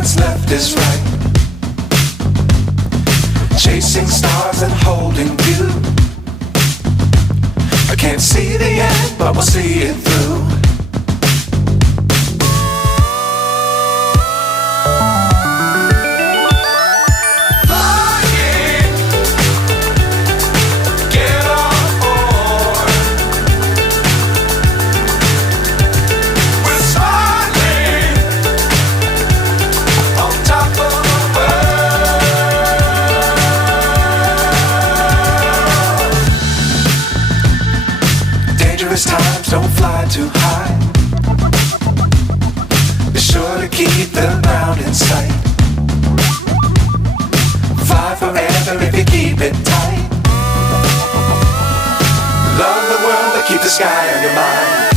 what's left is right. Chasing stars and holding you. I can't see the end, but we'll see it through. Times don't fly too high. Be sure to keep the ground in sight. Fly forever if you keep it tight. Love the world but keep the sky on your mind.